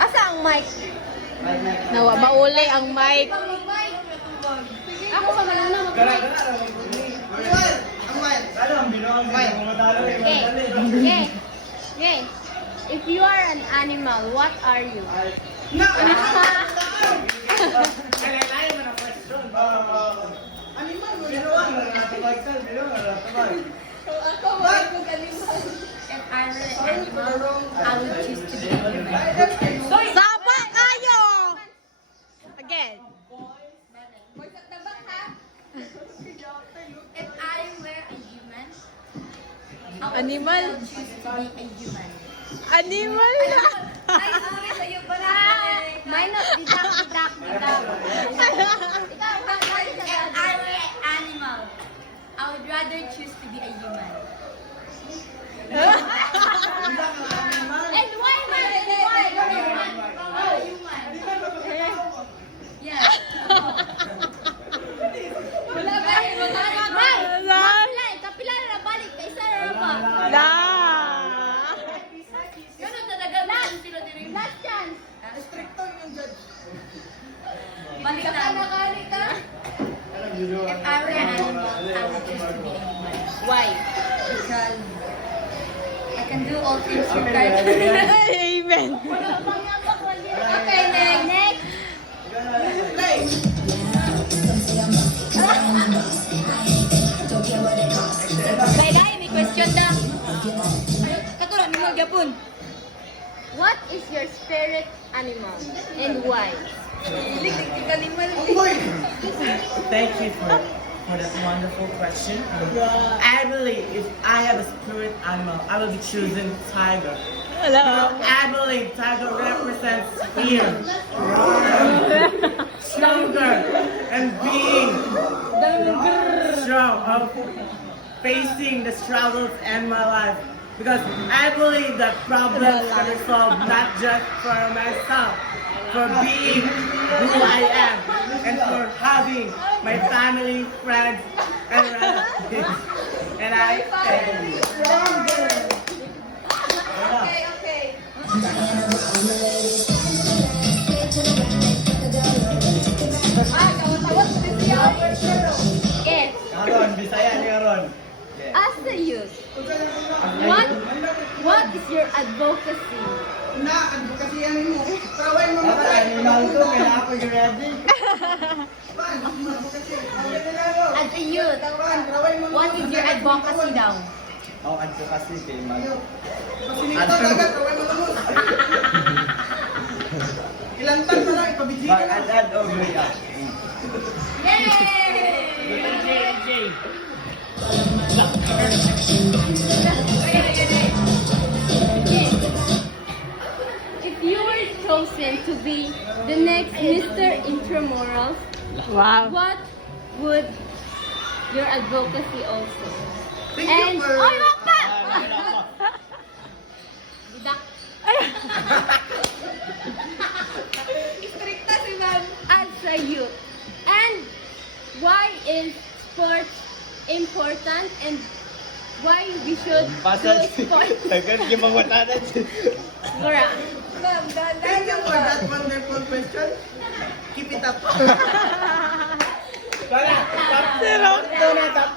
Asa ang mic? Nawa ba uli ang mic? Ako ba malala mo? Okay. Okay. If you are an animal, what are you? Sapa kayo! Again. If I were a human, Animal? choose to be a human. Animal na! Ay, sorry sa'yo pala. Minus, didak. If I were an animal, I would rather choose to be a human. And why man? Why? A human. Yes. Wala ba? May! Kapila na balik. Kaisa na ba? La! Ganun talaga man sila din. Last chance. Balik na. If I were an animal, I would choose to be a human. Why? Because I can do all things through Christ. Amen. Okay, next. May question na. Katulad ni mo Japon. What is your spirit animal and why? Thank you for that wonderful question. I believe if I have a spirit animal, I will be choosing tiger. Hello. I believe tiger represents fear, stronger, and being strong of facing the struggles in my life. Because I believe that problems are resolved not just for myself, for being who I am, and for having my family, friends, and relatives. And I thank you. Yes. Aron, Bisaya ni Aron. As a youth, what is your advocacy? Animal ko, kaya ako yung ready. As a youth, what is your advocacy daw? Ako advocacy kay Mag. Ilang tan na lang, ipabigyan ka na. Mag-add over ya. If you were chosen to be the next Mr. Intramurals, wow, what would your advocacy also? Thank And you for... oh, wag pa! Didak. Stricta si ma'am. As a youth, and why is sports important and why we should do sports? Agad yung mga watanan. Gora. Ma'am, Thank you for that wonderful question. Keep it up. Wala, top 2 na, top